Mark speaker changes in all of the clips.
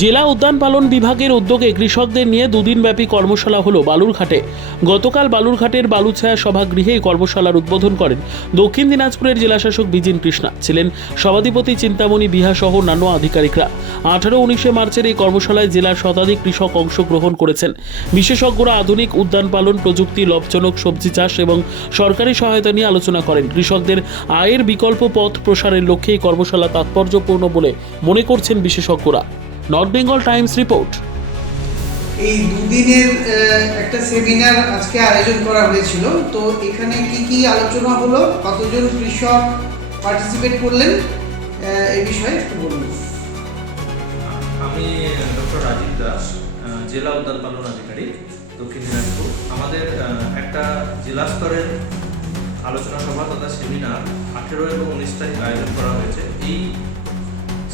Speaker 1: জেলা উদ্যান পালন বিভাগের উদ্যোগে কৃষকদের নিয়ে দুদিনব্যাপী কর্মশালা হলো বালুরঘাটে। গতকাল বালুরঘাটের বালুছায়া সভাগৃহে কর্মশালার উদ্বোধন করেন দক্ষিণ দিনাজপুরের জেলাশাসক বিজিন কৃষ্ণা। ছিলেন সভাধিপতি চিন্তামণি বিহা সহ অন্যান্য আধিকারিকরা। আঠারো উনিশে মার্চের এই কর্মশালায় জেলার শতাধিক কৃষক অংশগ্রহণ করেছেন। বিশেষজ্ঞরা আধুনিক উদ্যান পালন প্রযুক্তি, লাভজনক সবজি চাষ এবং সরকারি সহায়তা নিয়ে আলোচনা করেন। কৃষকদের আয়ের বিকল্প পথ প্রসারের লক্ষ্যে এই কর্মশালা তাৎপর্যপূর্ণ বলে মনে করছেন বিশেষজ্ঞরা। North Bengal Times report.
Speaker 2: এই দুদিনের একটা সেমিনার আজকে আয়োজন করা হয়েছিল। তো এখানে কি কি আলোচনা হলো? কতজন কৃষক পার্টিসিপেট করলেন? আহ, এই বিষয়ে একটু বলুন।
Speaker 3: আমি ডক্টর রাজীব দাস আহ, জেলা উদ্যান পালন আধিকারিক দক্ষিণ দিনাজপুর। আমাদের একটা জেলা স্তরের আলোচনা সভা তথা সেমিনার আঠেরো এবং উনিশ তারিখ আয়োজন করা হয়েছে। এই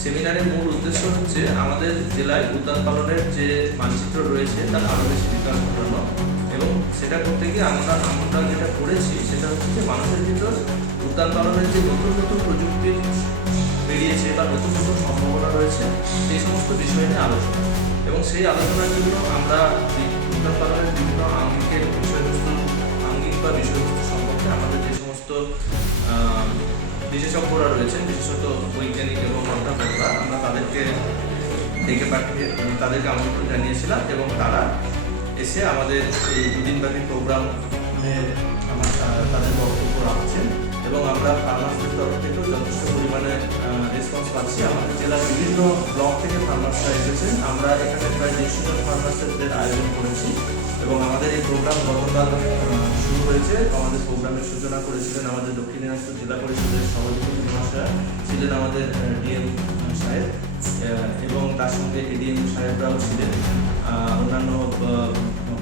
Speaker 3: সেমিনারের মূল উদ্দেশ্য হচ্ছে আমাদের জেলায় উদ্যান পালনের যে মানচিত্র রয়েছে, তার আরও বেশি বিকাশ ঘটানো এবং সেটা করতে গিয়ে আমরা আমরা যেটা করেছি, সেটা হচ্ছে যে মানুষের ভিতর উদ্যান পালনের যে নতুন নতুন প্রযুক্তি বেরিয়েছে বা নতুন নতুন সম্ভাবনা রয়েছে, সেই সমস্ত বিষয় নিয়ে আলোচনা। এবং সেই আলোচনার জন্য আমরা উদ্যান পালনের বিভিন্ন আঙ্গিকের বিষয়বস্তু, আঙ্গিক বা বিষয়বস্তু সম্পর্কে আমাদের যে সমস্ত বিশেষজ্ঞরা রয়েছেন, বিশেষত বৈজ্ঞানিক এবং অধ্যাপকরা আমরা তাদেরকে ডেকে পাঠিয়ে তাদেরকে আমন্ত্রণ জানিয়েছিলাম এবং তারা এসে আমাদের এই দুদিনব্যাপী প্রোগ্রামে আমার তাদের বক্তব্য রাখছেন এবং আমরা ফার্মার্সদের তরফ থেকেও যথেষ্ট পরিমাণে রেসপন্স পাচ্ছি। আমাদের জেলার বিভিন্ন ব্লক থেকে ফার্মাসরা এসেছেন। আমরা এখানে প্রায় দেড়শো জন ফার্মার্সদের আয়োজন করেছি এবং আমাদের এই প্রোগ্রাম গতকাল শুরু হয়েছে। আমাদের প্রোগ্রামের সূচনা করেছিলেন আমাদের দক্ষিণ দিনাজপুর জেলা পরিষদের সভাধিপতি মহাশয়া, ছিলেন আমাদের ডিএম সাহেব। তার সঙ্গে এডিএম সাহেবরাও ছিলেন অন্যান্য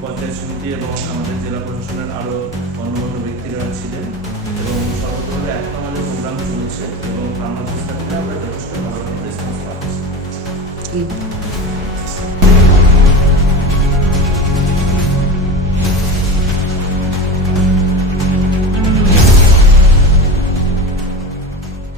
Speaker 3: পঞ্চায়েত সমিতি এবং আমাদের জেলা প্রশাসনের আরও অন্য অন্য ব্যক্তিরা ছিলেন এবং সর্বপ্রথমে এখন আমাদের প্রোগ্রাম চলছে এবং ফার্মাসিস্ট আমরা যথেষ্ট ভালো রেসপন্স পাচ্ছি।